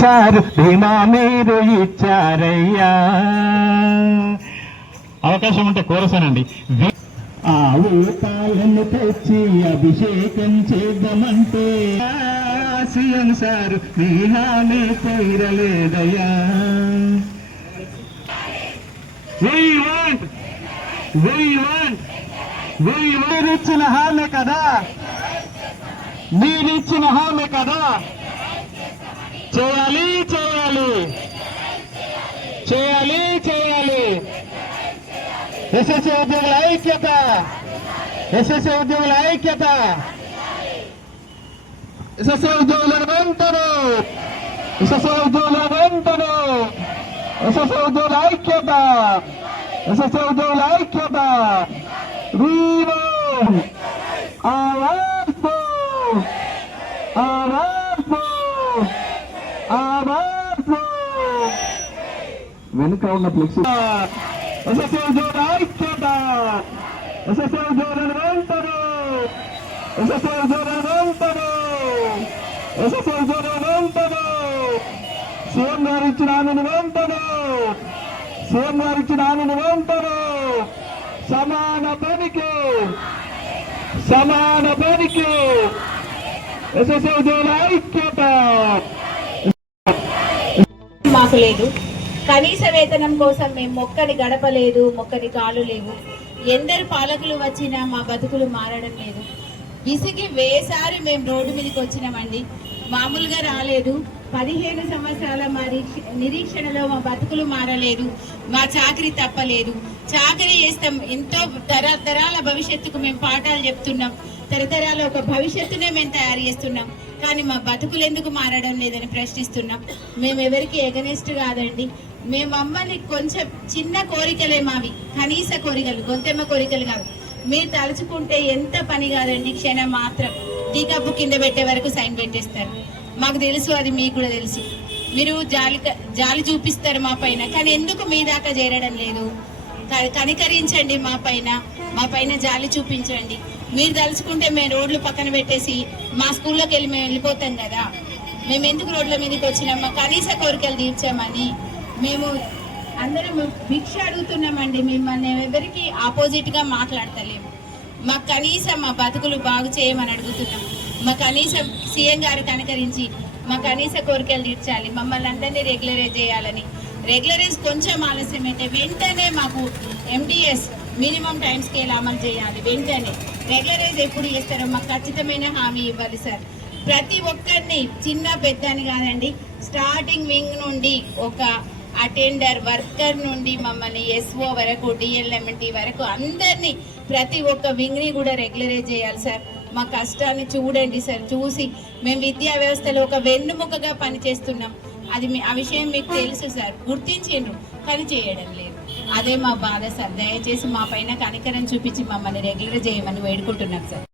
Sir భీమా మీరు ఇచ్చారయ్యా. అవకాశం ఉంటే కోరసానండి. ఆవు పాలను తెచ్చి అభిషేకం చేద్దామంటే సీఎం సార్ మీ హామీ తీరలేదయ్యా. మీరిచ్చిన హామీ కదా, మీరిచ్చిన హామీ కదా, చేయాలి చేయాలి చేయాలి చేయాలి. ఎస్ఎస్సీ ఉద్యోగుల ఐక్యత, ఎస్ఎస్సీ ఉద్యోగుల ఐక్యత, ఎస్ఎస్సీ ఉద్యోగుల వెంటనే, ఎస్ఎస్సీ ఉద్యోగుల వెంటనే, ఎస్ఎస్సీ ఉద్యోగుల ఐక్యత, ఎస్ఎస్సీ ఉద్యోగుల ఐక్యత. వీరు ఆవార్పు ఆవార్పు ఆవార్పు. వెనుక ఉన్న ఫ్లెక్సీ ఎస్ఎస్సీ ఉద్యోగుల ఐక్యత, ఎస్ఎస్సీ ఉద్యోగులను వెంటనే, ఎస్ఎస్సీ ఉద్యోగులను వెంటనే, ఎస్ఎస్సీ ఉద్యోగులను వెంటనే, సీఎం గారు ఇచ్చిన హామీని వెంటనే, సీఎం గారు ఇచ్చిన హామీని వెంటనే, సమాన పనికి సమాన పనికి ఎస్ఎస్సీ ఉద్యోగుల ఐక్యత. మాకు లేదు కనీస వేతనం కోసం మేము మొక్కని గడపలేదు, మొక్కని కాలు లేవు. ఎందరు పాలకులు వచ్చినా మా బతుకులు మారడం లేదు. విసిగి వేసారి మేము రోడ్డు మీదకి వచ్చినామండి, మామూలుగా రాలేదు. 15 సంవత్సరాల మా నిరీక్షణలో మా బతుకులు మారలేదు, మా చాకరీ తప్పలేదు. చాకరీ చేస్తాం, ఎంతో తరతరాల భవిష్యత్తుకు మేము పాఠాలు చెప్తున్నాం, తరతరాల ఒక భవిష్యత్తునే మేము తయారు చేస్తున్నాం. కానీ మా బతుకులు ఎందుకు మారడం లేదని ప్రశ్నిస్తున్నాం. మేము ఎవరికి ఎగనెస్ట్ కాదండి. మేము అమ్మని కొంచెం చిన్న కోరికలే మావి, కనీస కోరికలు, గొంతెమ్మ కోరికలు కాదు. మీరు తలుచుకుంటే ఎంత పని కాదండి, క్షణం మాత్రం టీ కప్పు కింద పెట్టే వరకు సైన్ పెట్టేస్తారు. మాకు తెలుసు, అది మీకు కూడా తెలుసు. మీరు జాలి చూపిస్తారు మా పైన, కానీ ఎందుకు మీ దాకా చేరడం లేదు? కనికరించండి, మా పైన జాలి చూపించండి. మీరు తలుచుకుంటే మేము రోడ్లు పక్కన పెట్టేసి మా స్కూల్లోకి వెళ్ళి మేము వెళ్ళిపోతాం కదా. మేము ఎందుకు రోడ్ల మీదకి వచ్చినాం? మా కనీస కోరికలు తీర్చామని మేము అందరం భిక్ష అడుగుతున్నామండి. మిమ్మల్ని ఎవరికి ఆపోజిట్ గా మాట్లాడతలేము. మాకు కనీసం మా బతుకులు బాగు చేయమని అడుగుతున్నాం. మా కనీసం సీఎం గారు కనుకరించి మా కనీస కోరికలు తీర్చాలి, మమ్మల్ని అందరినీ రెగ్యులరైజ్ చేయాలని. రెగ్యులరైజ్ కొంచెం ఆలస్యం అయితే వెంటనే మాకు MDS మినిమం టైం స్కేల్ అమలు చేయాలి. వెంటనే రెగ్యులరైజ్ ఎప్పుడు చేస్తారో మాకు ఖచ్చితమైన హామీ ఇవ్వాలి సార్. ప్రతి ఒక్కరిని, చిన్న పెద్ద అని కాదండి, స్టార్టింగ్ వింగ్ నుండి ఒక అటెండర్, వర్కర్ నుండి మమ్మల్ని SO వరకు, DLMT వరకు అందరినీ, ప్రతి ఒక్క వింగ్ని కూడా రెగ్యులరైజ్ చేయాలి సార్. మా కష్టాన్ని చూడండి సార్. చూసి మేము విద్యా వ్యవస్థలో ఒక వెన్నుముకగా పనిచేస్తున్నాం. అది ఆ విషయం మీకు తెలుసు సార్, గుర్తించిండ్రు, కానీ చేయడం లేదు. అదే మా బాధ సార్. దయచేసి మా పైన కనికరం చూపించి మమ్మల్ని రెగ్యులర్ చేయమని వేడుకుంటున్నాం సార్.